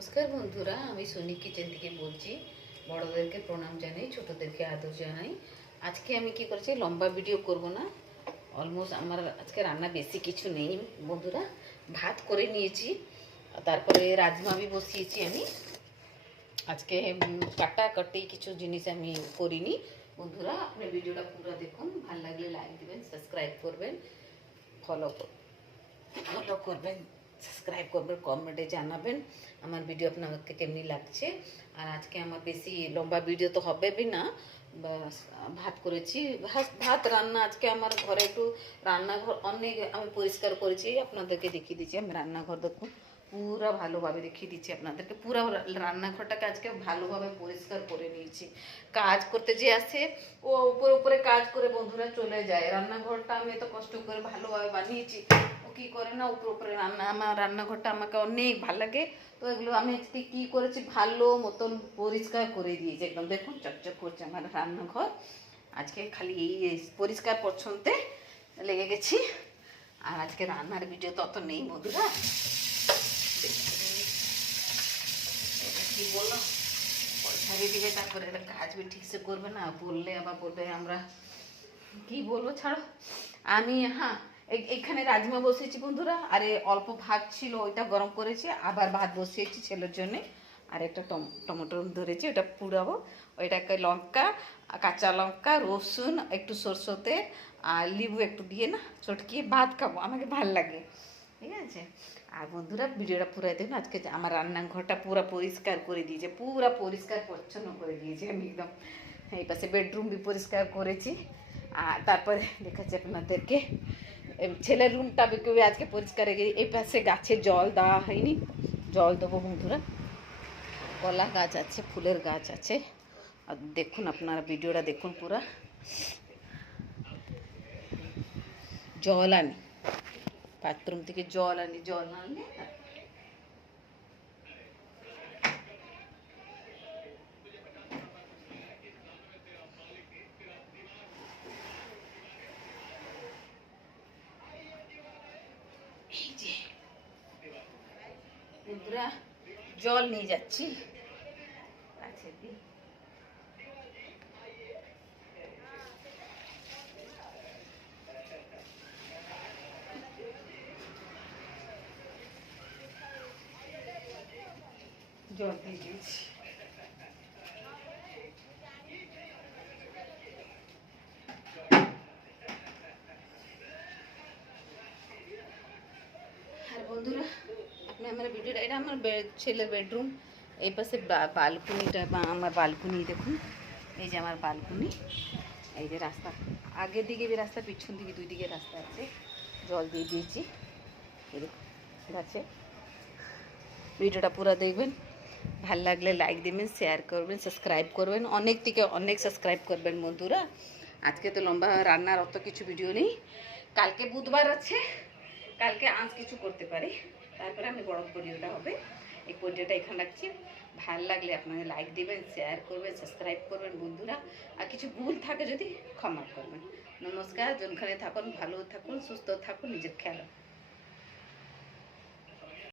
নমস্কার বন্ধুরা, আমি সোনি কিচেন থেকে বলছি। বড়দেরকে প্রণাম জানাই, ছোটদেরকে আদর জানাই। আজকে আমি কি করেছি, লম্বা ভিডিও করব না। অলমোস্ট আমার আজকে রান্না বেশি কিছু নেই বন্ধুরা। ভাত করে নিয়েছি, তারপরে রাজমা भी বসিয়েছি আমি। আজকে কাটাকাটি কিছু জিনিস আমি করিনি বন্ধুরা। আপনি ভিডিওটা পুরো দেখুন, ভালো লাগলে লাইক দিবেন, সাবস্ক্রাইব করবেন, ফলো করবেন, সাবস্ক্রাইব করবেন, কমেন্টে জানাবেন আমার ভিডিও আপনাকে কেমনি লাগছে। আর আজকে আমার বেশি লম্বা ভিডিও তো হবে বি না। ভাত করেছি, ভাত রান্না। আজকে আমার ঘরে একটু রান্নাঘর অনেক আমি পরিষ্কার করেছি, আপনাদেরকে দেখিয়ে দিচ্ছি। আমি রান্নাঘর দেখুন পুরো ভালোভাবে দেখিয়ে দিচ্ছি আপনাদেরকে। পুরো রান্নাঘরটাকে আজকে ভালোভাবে পরিষ্কার করে নিয়েছি। কাজ করতে যে আসে ও উপরে উপরে কাজ করে বন্ধুরা চলে যায়। রান্নাঘরটা আমি এত কষ্ট করে ভালোভাবে বানিয়েছি, ও কী করে না উপরে উপরে আমার রান্নাঘরটা আমাকে অনেক ভালো লাগে। তো এগুলো আমি আজকে কী করেছি, ভালো মতন পরিষ্কার করে দিয়েছি। একদম দেখুন চকচক করছে আমার রান্নাঘর। আজকে খালি এই পরিষ্কার পরিচ্ছন্নতে লেগে গেছি। আর আজকে রান্নার ভিডিও তো অত নেই বন্ধুরা। কি বললাম, পয়সারি দিকে তারপরে কাজ বি ঠিকসে করবে না, বললে আবার বলবে আমরা কি বলবো, ছাড়ো। আমি এখানে রাজমা বসিয়েছি বন্ধুরা। আর অল্প ভাত ছিল, ওইটা গরম করেছি। আবার ভাত বসিয়েছি ছেলের জন্যে। আর একটা টমেটো ধরেছি, ওটা পুড়াবো। ওইটাকে লঙ্কা, কাঁচা লঙ্কা, রসুন, একটু সরষেতে আর লেবু একটু দিয়ে না চটকিয়ে ভাত খাবো, আমাকে ভাল লাগে। ঠিক আছে। আর বন্ধুরা ভিডিওটা পুরো দেখুন। আজকে আমার রান্নাঘরটা পুরো পরিষ্কার করে দিয়েছে, পুরো পরিষ্কার পরিচ্ছন্ন করে দিয়েছি আমি একদম। এই পাশে বেডরুম বি পরিষ্কার করেছি। আর তারপরে দেখাচ্ছি আপনাদেরকে ছেলের রুমটা বিকেবে আজকে পরিষ্কার রেখে। এই পাশে গাছে জল দেওয়া হয়নি, জল দেবো বন্ধুরা। কলা গাছ আছে, ফুলের গাছ আছে। আর দেখুন আপনারা ভিডিওটা দেখুন পুরা। জল আনি, বাথরুম থেকে জল আনি, জল আনলে এই যে বন্ধুরা জল নিয়ে যাচ্ছি। আচ্ছা দি জল দিয়ে দিয়েছি। আর বন্ধুরা আপনি আমার ভিডিওটা, এটা আমার ছেলের বেডরুম। এই পাশে বালকুনিটা, আমার বালকুনি দেখুন। এই যে আমার বালকুনি। এই যে রাস্তা, আগের দিকে বি রাস্তা, পিছন দিকে, দুই দিকে রাস্তা আছে। জল দিয়ে দিয়েছি গাছে। ভিডিওটা পুরো দেখবেন, ভাল লাগলে লাইক দিবেন, শেয়ার করবেন, সাবস্ক্রাইব করবেন। অনেক থেকে অনেক সাবস্ক্রাইব করবেন বন্ধুরা। আজকে তো লম্বা রান্নার অত কিছু ভিডিও নেই। কালকে বুধবার আছে, কালকে আজ কিছু করতে পারি, তারপরে আমি বড় ভিডিওটা হবে। এই ভিডিওটা এখানে রাখছি। ভাল লাগলে আপনারা লাইক দিবেন, শেয়ার করবেন, সাবস্ক্রাইব করবেন বন্ধুরা। আর কিছু ভুল থাকে যদি ক্ষমা করবেন। নমস্কার। যোনখানে থাকুন ভালো থাকুন, সুস্থ থাকুন, নিজের খেয়াল রাখুন।